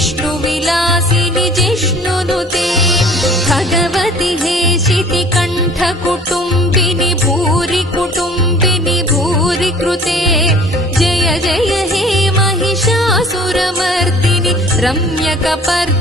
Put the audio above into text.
विष्णुविलासिनि जिष्णुनुते भगवति हे शितिकण्ठकुटुम्बिनि भूरि कुटुम्बिनि भूरि कृते जय जय हे महिषासुरमर्दिनि रम्यकपर्दिनि